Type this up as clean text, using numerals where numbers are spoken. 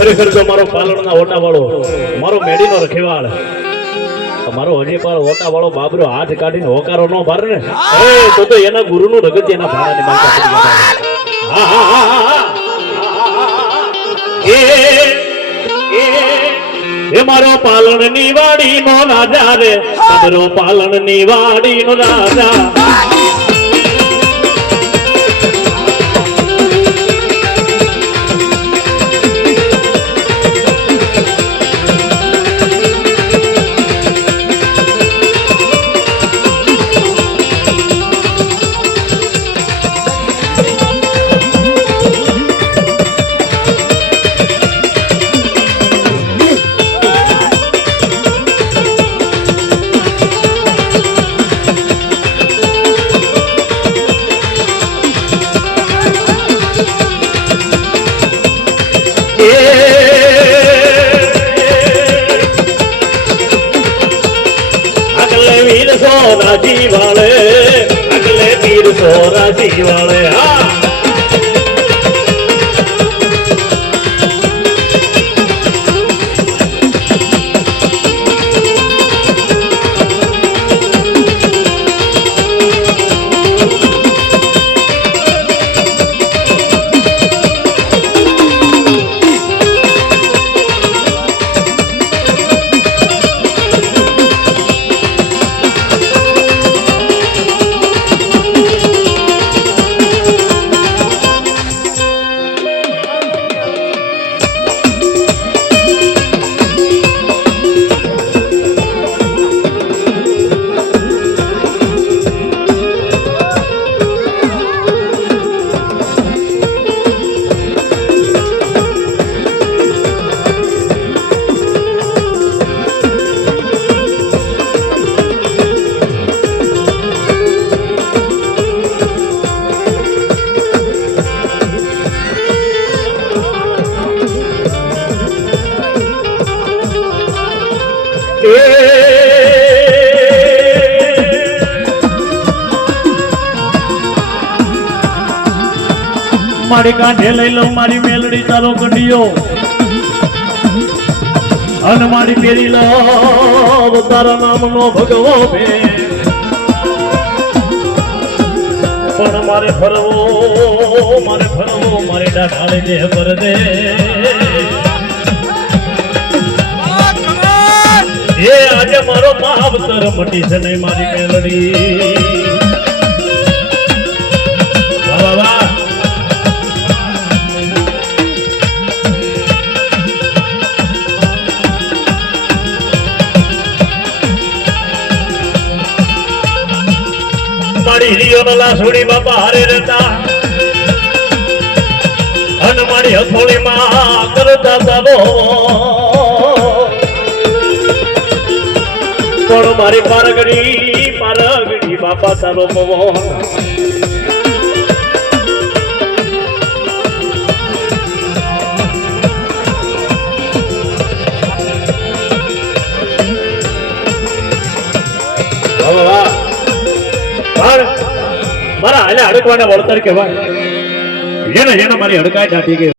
ખરેખર જો મારો પાલણના ઓટા વાળો મારો મેડીનો રખેવાળ મારો હજી પણ ઓટા વાળો બાબરો હાથ કાઢીને હોકારો ન ભારે ને તો એના ગુરુનું રગત એના ભાડાની એ મારો પાલણ ની વાડી નો રાજા રે મારો પાલણ ની વાડી નો રાજા अगले वीर सोना जी वाले अगले वीर सोना जी वाले हाँ मारी कांठे लई लो मारी मेलडी तारो कंडियो अन मारी पेरी लो तारा नाम नो भगवो बे पण मारे फरवो मारे डाढाळे जे पर दे ये आज मारो मावतर मटी से नहीं मारी मेलडी वाह वाह मारी हिरियो नला सोड़ी बापा हारे रहता अन मारी हथोड़ी मां करता दादो पण मारी पारगड़ी बापा तारो मवो मारा हाले अडकवाना वळतर केवाय येना मारी अडकाय दाटी गई।